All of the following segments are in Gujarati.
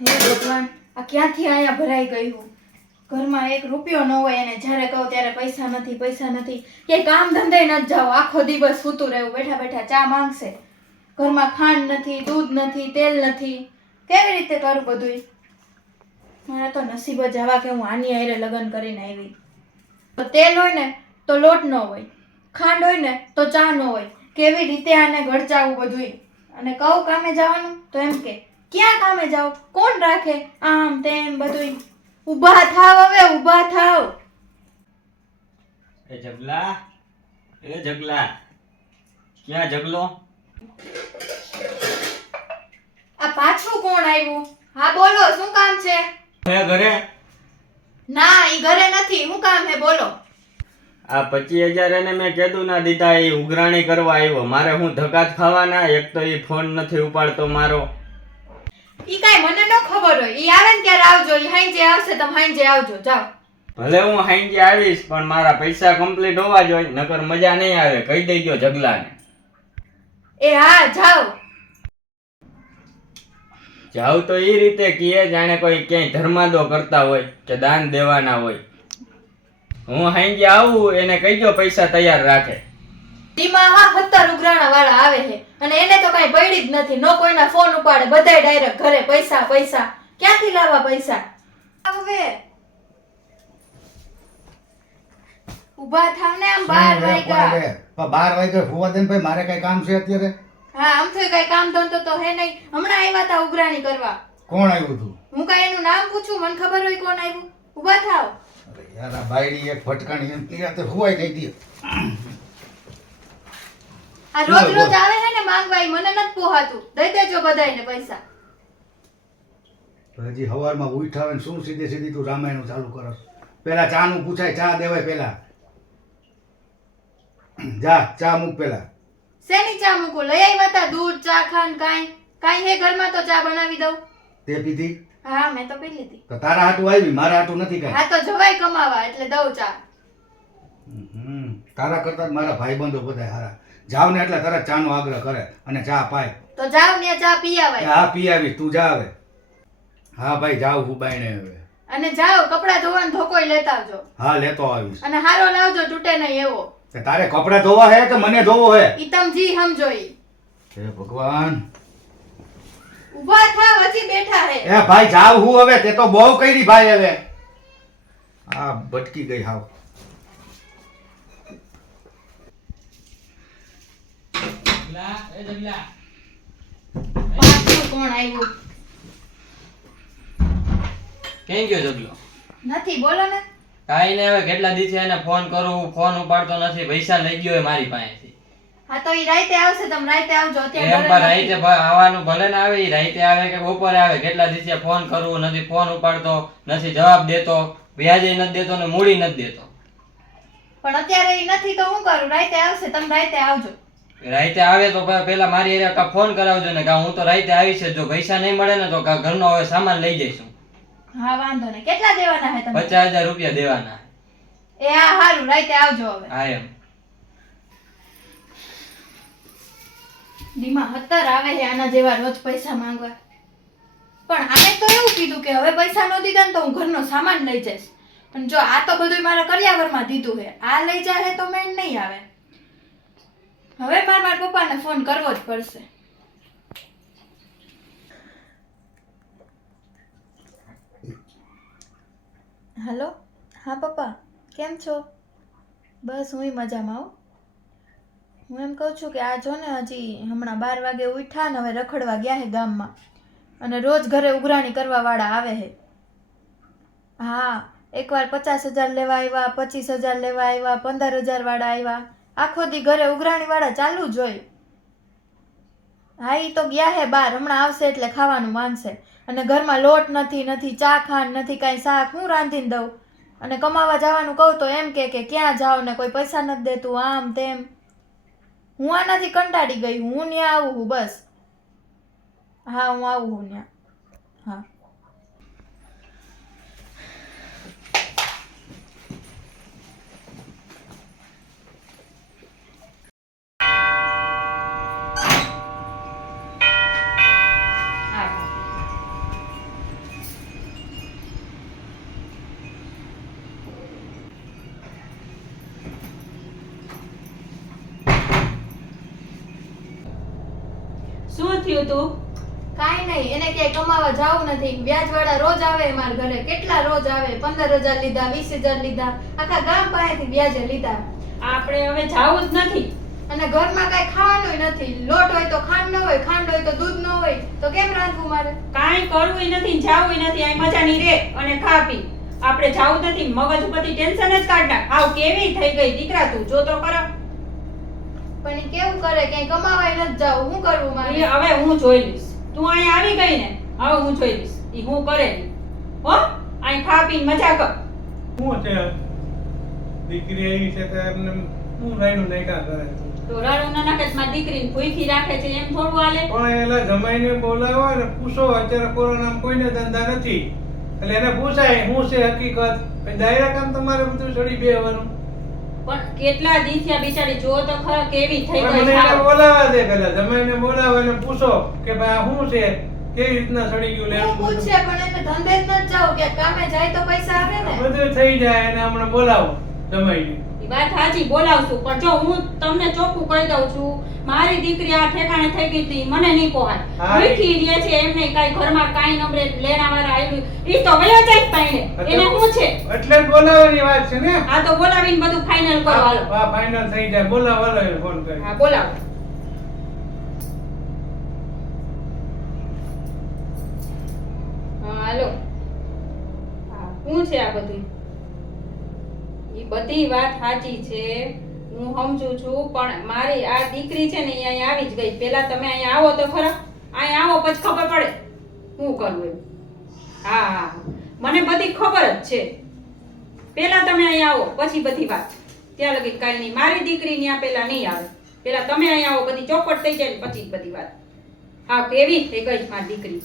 હે ભગવાન, આ ક્યાંથી અહીંયા ભરાઈ ગઈ હું? ઘરમાં એક રૂપિયો ન હોય અને જ્યારે કહું ત્યારે પૈસા નથી, પૈસા નથી. કે કામ ધંધે નથી જાવ, આખો દિવસ સૂતું રહેવું, બેઠા બેઠા ચા માંગશે. ઘરમાં ખાંડ નથી, દૂધ નથી, તેલ નથી. કેવી રીતે કરું બધુંય? મારા તો નસીબ જ આવા કે હું આની હારે લગ્ન કરીને આવી. તો તેલ હોય ને તો લોટ ન હોય, ખાંડ હોય ને તો ચા ન હોય. કેવી રીતે આને ગળચાવું બધુંય? અને કહું કામે જવાનું તો એમ કે ક્યાં કામે જાવ, કોણ રાખે, આમ તેમ બધુંય. ઊભા થાવ, હવે ઊભા થાવ. એ જગલા, એ જગલા, ક્યાં જગલો? આ પાછું કોણ આવ્યું? હા બોલો, શું કામ છે? હે ઘરે? ના, ઈ ઘરે નથી. શું કામ હે બોલો? આ 25,000 એને મેં કીધું ના દીધા, એ ઉઘરાણી કરવા આવ્યો. મારે હું ધક્કા જ ખાવાના? એક તો એ ફોન નથી ઉપાડતો મારો. ઈ કાઈ મને ન ખબર હોય. ઈ આવે ને ત્યારે આવજો. ઈ હાંજે આવશે, તમે હાંજે આવજો. જાઓ. ભલે હું હાંજે આવીશ, પણ મારા પૈસા કમ્પ્લીટ હોવા જોઈએ, નકર મજા નહીં આવે. કહી દેજો જગલાને. એ હા, જાઓ. જાવ તો એ રીતે કીએ જાણે કોઈ ક્યાંય ધર્માદો કરતા હોય કે દાન દેવાના હોય. હું હાંજે આવું એને કહીજો પૈસા તૈયાર રાખે. દીમાં હા 17 ઉઘરાણા વાળા આવે છે અને એને તો કઈ પડી જ નથી. નો કોઈના ફોન ઉપાડે, બધાય ડાયરેક્ટ ઘરે પૈસા પૈસા. ક્યાંથી લાવવા પૈસા? હવે ઊભા થાવ ને, આમ 12 વાગ્યા. 12 વાગે હોવા દે ને ભાઈ, મારે કઈ કામ છે અત્યારે? હા, આમ તો કઈ કામ ધંધો તો હે નહીં. હમણાં આવ્યા તા ઉઘરાણી કરવા. કોણ આવ્યું તું? હું કઈ એનું નામ પૂછું? મને ખબર હોય કોણ આવ્યું. ઊભા થાવ. અરે યાર, આ બાયડી એક ફટકાણી એમ કે તો હુવાય નહીં દે. આ રોજ રોજ આવે છે ને માંગવા, ઈ મને નથી પોહાતું. દઈ દેજો બધાયને પૈસા. હજી હવારમાં ઉઠાવે ને શું સીધે સીધી તું રામાયણ ચાલુ કરસ? પેલા ચા નું પૂછાય, ચા દેવાય પેલા. જા ચા મૂક પેલા. શેની ચા મૂકું? લઈ આવ્યા તા દૂધ, ચા, ખાંડ, કાંઈ હે ઘરમાં તો ચા બનાવી દઉં. તે પીધી? હા, મેં તો પી લીધી. તો તારા હાટું આવી, મારા હાટું નથી કાંઈ. હા, તો જવાય કમાવા એટલે દઉં ચા. તારા કરતા જ મારા ભાઈબંધો બધા હારા. જાવ ને એટલે તરત ચા નો આગ્રહ કરે અને ચા પાય. તો જાવ ને ચા પી આવાય. હા પી આવીશ, તું જા હવે. હા ભાઈ જાવ, હું બાયણે હવે. અને જાઓ કપડા ધોવાનો ધોકોય લેતા આવજો. હા લેતો આવીશ. અને હારો લાવજો, તૂટે નહીં એવો. તારે કપડા ધોવા હે કે મને ધોવો હે? ઈ તમ જી સમજો ઈ. હે ભગવાન. ઊભા થાવ, હજી બેઠા હે. એ ભાઈ જાવ હું હવે, તે તો બહુ કરી ભાઈ હવે. આ ભટકી ગઈ હાવ. પાછું કોણ આવ્યું? કેમ ગયો જગલો? નથી, બોલો ને. કાઈ ને હવે કેટલા દિવસે એને ફોન કરું, ફોન ઉપાડતો નથી. પૈસા લઈ ગયો મારી પાસેથી. હા તો ઈ રાતે આવશે, તમે રાતે આવજો. એમ અત્યારે પણ રાતે આવવાનું ભલે ને આવે, ઈ રાતે આવે કે બપોરે આવે, કેટલા દિવસે ફોન કરું, નથી ફોન ઉપાડતો, નથી જવાબ દેતો, વ્યાજે નથી દેતો ને મૂડી નથી દેતો. પણ અત્યારે ઈ નથી તો હું કરું? રાતે આવશે, તમે રાતે આવજો. રાતે આવે તો પેલા મારી હારે ફોન કરાવજો ને, હું તો રાતે આવીશ જ. જો પૈસા નહીં મળે ને તો ઘરનો હવે સામાન લઈ જઈશું. હા વાંધો નહીં. કેટલા દેવાના હે તમે? 50,000 રૂપિયા દેવાના. એ હા હારું, રાતે આવજો હવે. હા એમ. દીમાં 17 આવે છે આના જેવા રોજ પૈસા માંગવા. પણ આને તો એવું કીધું કે હવે પૈસા ન દીધા ને તો હું ઘરનો સામાન લઈ જઈશ. પણ જો આ તો બધું મારા કરિયાવરમાં દીધું છે, આ લઈ જાય તો મેળ નહીં આવે. હવે મારા પપ્પાને ફોન કરવો જ પડશે. હેલો, હા પપ્પા, કેમ છો? બસ હું મજામાં આવું. હું એમ કહું છું કે આ જો ને હજી હમણાં 12 વાગે ઉઠ્યા ને હવે રખડવા ગયા છે ગામમાં. અને રોજ ઘરે ઉઘરાણી કરવા વાળા આવે છે. હા, એકવાર 50,000 લેવા આવ્યા, 25,000 લેવા આવ્યા, 15,000 વાળા આવ્યા. આખો દી ઘરે ઉઘરાણી વાળા ચાલુ જ હોય. હા ઈ તો ગયા હે બહાર, હમણાં આવશે એટલે ખાવાનું માંગશે. અને ઘરમાં લોટ નથી, નથી ચા ખાંડ, નથી કાંઈ શાક, હું રાંધીને દઉં. અને કમાવા જવાનું કહું તો એમ કે ક્યાં જાવ ને કોઈ પૈસા નથી દેતું, આમ તેમ. હું આનાથી કંટાળી ગઈ. હું ત્યાં આવું હું બસ. હા હું આવું હું ત્યાં. હા. શું થયું તું? કાંઈ નહીં, એને ક્યાંય કમાવા જાવું નથી. વ્યાજવાળા રોજ આવે મારા ઘરે. કેટલા રોજ આવે? 15,000 લીધા, 20,000 લીધા, આખા ગામ પાસેથી વ્યાજે લીધા. આપણે હવે જાવું જ નથી. અને ઘરમાં કાંઈ ખાવાનું નથી. લોટ હોય તો ખાંડ ન હોય, ખાંડ હોય તો દૂધ ન હોય, તો કેમ રાંધવું મારે? કાંઈ કરવું નથી, જાવું નથી. આ મજાની રે અને ખા પી. આપણે જાવું નથી. મગજ ઉપરથી ટેન્શન જ કાઢ નાખ. આવ કેવી થઈ ગઈ દીકરા, તું જો તો ખરા. પણ ઈ કેવું કરે? ક્યાંય કમાવાય નથી જાવું. શું કરવું મારે? એ હવે હું જોઈ લઈશ. તું અહીંયા આવી ગઈ ને, હવે હું જોઈ લઈશ. ઈ હું કરે ઈ. હો, અહીં ખા પીને મજા કર. શું છે દીકરી આવી છે તો એમને હું રાયનું નાયકા કરે છે. તો રાડું ના નાખે તો મારી દીકરીને ભૂખી રાખે છે એમ થોડું હાલે? પણ એલા જમાઈને બોલાવો ને પૂછો, અત્યારે કોરોનામાં કોઈને ધંધા નથી એટલે એને પૂછાય શું છે હકીકત. ડાયરેક્ટ કામ તમારે બધું છોડી બેવાનું. પણ કેટલા દી થયા બિચારી, જો તો ખરા કેવી થઈ પણ ગઈ મને એને સાવ. બોલાવા દે, પેલા જમાઈને બોલાવો અને પૂછો કે ભાઈ આ શું છે, કેવી રીતના સડી ગયું હું લેવું પૂછે પણ એને ધંધે જ નથી જાવું. કે કામે જાય તો પૈસા આવે ને. બધું થઈ જાય એને હમણાં બોલાવો જમાઈને. ઈ વાત સાચી, બોલાવશું. પણ જો હું તમને ચોખ્ખું કહી દઉં છું, મારી દીકરી આ ઠેકાણે થઈ ગઈ હતી, મને નહીં પોહાય. હા. ભૂખી રહે છે, એમને કાંઈ ઘરમાં કાંઈ નમરે લેણાવાળા આવ્યું, ઈ તો વયો જાય પાઈને. એને શું છે? એટલે જ બોલાવવાની વાત છે ને. આ તો બોલાવીને બધું ફાઇનલ કરો હાલો. હા ફાઇનલ થઈ જાય, બોલાવો એને ફોન કરી. હા બોલાવો. હા હાલો. હા શું છે આ બધું? ઈ બધી વાત સાચી છે, હું સમજુ છું. પણ મારી આ દીકરી છે ને ઈ અહીંયા આવી જ ગઈ. પહેલા તમે અહીંયા આવો તો ખરા. અહીંયા આવો પછી ખબર પડે શું કરવું એમ. હા હા મને બધી ખબર જ છે. પહેલા તમે અહીંયા આવો પછી બધી વાત. ત્યાં લગી કાંઈ નહીં. મારી દીકરી ત્યાં પહેલા નહીં આવે. પહેલા તમે અહીંયા આવો, બધી ચોપટ થઈ જાય ને પછી જ બધી વાત. હા કેવી થઈ ગઈ છે મારી દીકરી,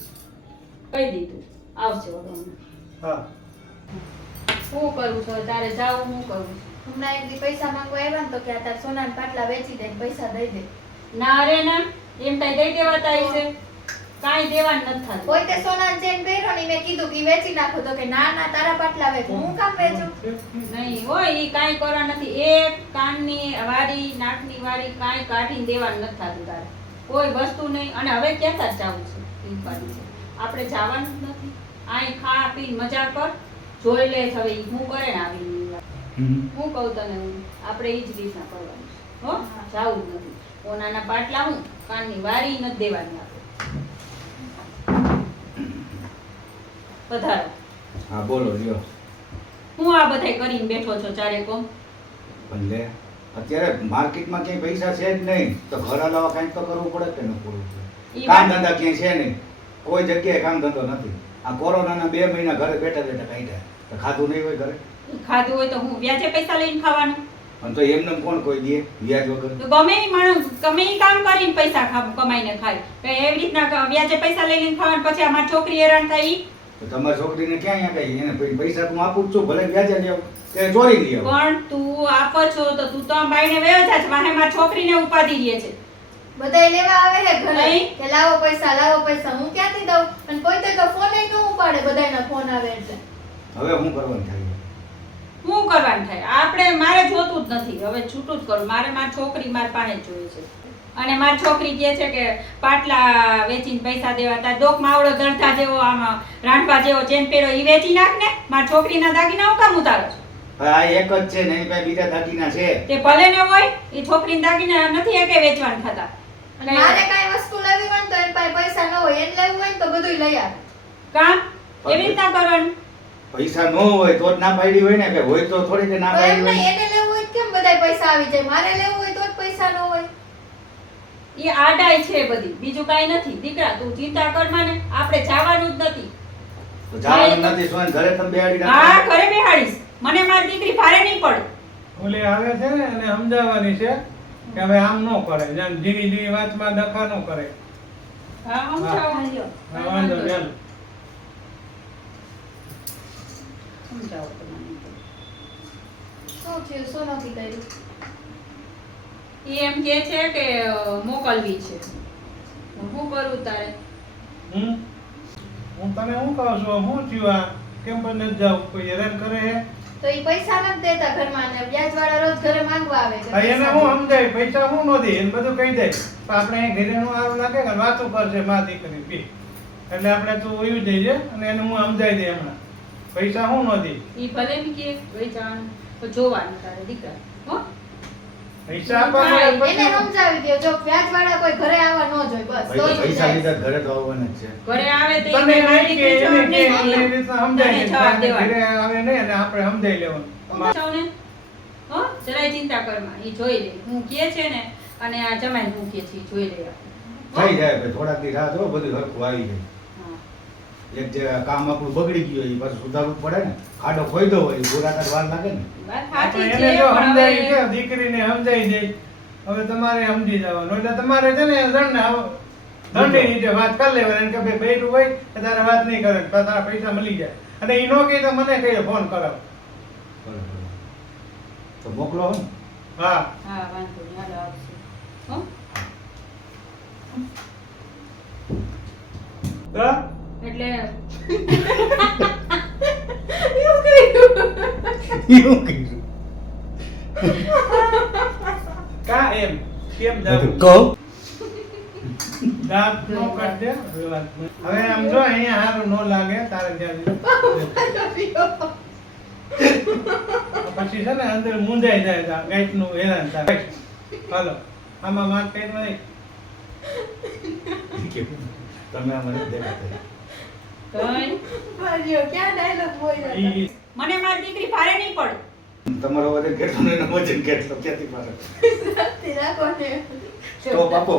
કહી દીધું આવશે હવે હમણાં. હા શું કરું છું તારે જાવું? શું કરું? હમણાં એક દી પૈસા માંગવા આવ્યા ને તો કે આ તાર સોનાના પાટલા વેચી દે ને પૈસા દઈ દે. ના રે ના, એમ કઈ દઈ દેવાતા હશે? કાંઈ દેવાનું નથી થતું. કોઈ તે સોનાની ચેન પહેર્યો ને મેં કીધું કે ઈ વેચી નાખો તો કે ના ના તારા પાટલા વેચ. હું કામ વેચું? નહીં હોય, ઈ કાંઈ કરવા નથી. એક કાનની વારી, નાકની વારી કાંઈ કાઢીને દેવાનું નથી થતું તારે. કોઈ વસ્તુ નહીં. અને હવે ક્યાં તાર જવું છે? ઈ વાત છે. આપણે જવાનું જ નથી. અહીં ખા પી મજા કર. જોઈ લે હવે ઈ હું કરે ને આવી વાત. હું કહું તને, હું આપણે ઈ જ રીતના કરવાનું છે. હો, જાવું જ નથી. ઓનાના પાટલા હું કાનની વારી નથી દેવાની આપણે. પધારો. હા બોલો લ્યો. હું આ બધાય કરીને બેઠો છો ચારે કોમ? પણ લે અત્યારે માર્કેટમાં ક્યાંય પૈસા છે જ નહીં તો ઘર હલાવવા કાંઈક તો કરવું પડે કે ન કરવું પડે? ઈ કામ વાત- ધંધા ક્યાંય છે નહીં, કોઈ જગ્યાએ કામ ધંધો નથી. આ કોરોનાના 2 મહિના ઘરે બેઠા બેઠા કાઢ્યા તો ખાધું નહીં હોય ઘરે. ખાધું હોય તો હું વ્યાજે પૈસા લઈને ખાવાનું? અને તો એમને કોણ કોઈ દે વ્યાજ વગર? તો ગમે ઈ માણસ ગમે ઈ કામ કરીને પૈસા કમાઈને ખાય. તો એવી રીતના વ્યાજે પૈસા લઈને ખાવાનું પછી અમારી છોકરી હેરાન થાય ઈ? તો તમારી છોકરીને ક્યાં અહીંયા કઈ એને પૈસા તું આપું જ છું, ભલે વ્યાજે લેવ કે ચોરી લઈ આવો. પણ તું આપો છો તો તું તો આમ બાઈને વયો જા છે. વાહે મારી છોકરીને ઉપાડી રહે છે. બધાય લેવા આવે હે ઘરે નહીં. કે લાવો પૈસા લાવો પૈસા. હું ક્યાંથી દઉં? અને કોઈ તો ફોન ન ઉપાડે. બધાયના ફોન આવે એટલે. હવે હું કરવાનું થાય? શું કરવાનું થાય? આપણે મારે જોતું જ નથી. હવે છૂટું જ કરું. મારે મારી છોકરી મારી પાસે જ જોઈએ છે. અને મારી છોકરી કહે છે કે પાટલા વેચીને પૈસા દેવા. તાર ડોક માવડો દરતા જેવો આમ રાંધવા જેવો ચેન પહેર્યો ઈ વેચી નાખ ને. મારી છોકરીના દાગીના હું કામ ઉતારો છો? હવે આ એક જ છે ને એની પાસે બીજા દાગીના છે. તે ભલે ને હોય, ઈ છોકરીના દાગીના નથી એકે વેચવાના થતા. અને મારે કાંઈ વસ્તુ લેવી હોય ને તો એની પાસે પૈસા ન હોય. એને લેવું હોય ને તો બધુંય લઈ આવે. કામ એવી રીતના કરવાનું. પૈસા ન હોય તો જ ના પાડી હોય ને, કે હોય તો થોડી કે ના તો એમ પાડી નહીં, હોય. એને લેવું હોય તો કેમ બધાય પૈસા આવી જાય? મારે લેવું હોય તો જ પૈસા ન હોય. ઈ આડાઈ છે બધી, બીજું કાંઈ નથી. દીકરા તું ચિંતા કર માં ને, આપણે જવાનું જ નથી. તો જવાનું નથી સોન, ઘરે તમે બેહાડી હા રાખો. ઘરે બેહાડીશ. મને મારી દીકરી ભારે નહીં પડે. ઓલી આવે છે ને એને સમજાવવાની છે કે હવે આમ ન કરે, જેમ ધીરી ધીરી વાતમાં દખા ન કરે. હા સમજાવો. હા, વાંધો નહીં, હાલો. સમજાવો તમારે. શું થયું? શું નથી કર્યું? ઈ એમ કે છે કે મોકલવી છે. હું કરું તારે? હું તને શું કહું છું, શું થયું આ? કેમ પણ નથી જાવ? કોઈ હેરાન કરે હે? તો ઈ પૈસા નથી દેતા ઘરમાં ને વ્યાજવાળા રોજ ઘરે માંગવા આવે છે હા, એને હું સમજાય પૈસા હું નો દે એને બધું કહી દે પણ આપણે અહીં ઘરે નું આવું લાગે કે વાતું કરશે માં દીકરી પી એટલે આપણે તું ઉયું જઈએ અને એને હું સમજાઈ દે હમણાં પૈસા હું નો દે ઈ ભલે ને કે વેચાણ તો જોવાનું તારે દીકરા હો પૈસા આપવા એને પછી સમજાવી દો જો વ્યાજવાળા કોઈ ઘરે આવવા ન જોઈએ બસ તો જ પૈસા જાય. લીધા ઘરે તો આવવાના જ છે. ઘરે આવે તે તને નહીં કે એને કે નહીં એટલે એ રીતના સમજાય તને જવાબ દે દેવાનો. ઘરે આવે નહીં અને આપણે સમજાઈ લેવાનું સૌને હો જરાય ચિંતા કરમાં ઈ જોઈ લે હું કે છે ને અને આ જમાઈ હું કે છે ઈ જોઈ લે આપણે. થઈ જાય ભાઈ થોડાક દી રાહ જો બધું હરખું આવી જાય હા. એક જે કામ આપણું બગડી ગયું હોય એ પાછું સુધારવું પડે ને ખાડો ખોઈદો હોય એ ગોળાકાર વાર લાગે ને વાત આપણે સાચી એને છે જો પણ સમજાવી હવે છે દીકરીને સમજાઈ દે હવે તમારે સમજી જવાનું એટલે તમારે છે ને દંડની રીતે વાત કરી લેવાની કે ભાઈ બૈરું હોય તો તારે વાત નહીં કરે તો તારા પૈસા મળી જાય અને ઈ નો કહે તો મને કહીએ ફોન કરાવો બરાબર. તો મોકલો હો ને હા હા વાંધો નહીં હાલો આવશે હો તો એટલે એવું કીધું કા એમ કેમ જાવું કહો દાંત નો કાઢ દે હવે વાત નહીં. હવે આમ જો અહીંયા હારું નો લાગે તારે ત્યાં પછી છે ને અંદર મૂંઝાઈ જાય ગાંઠનું હેરાન થાય હાલો આમાં વાત કઈ નહીં તમે આ મને દેખાતા કઈ માર્યો, ક્યાં ડાયલોગ બોલ્યા હતા? ઈ મને મારી દીકરી ભારે નહીં પડે તમારો વજન કેટલો ને એનો વજન કેટલો ક્યાંથી પાડે શાંતિ રાખો ને સ્ટોપ આપો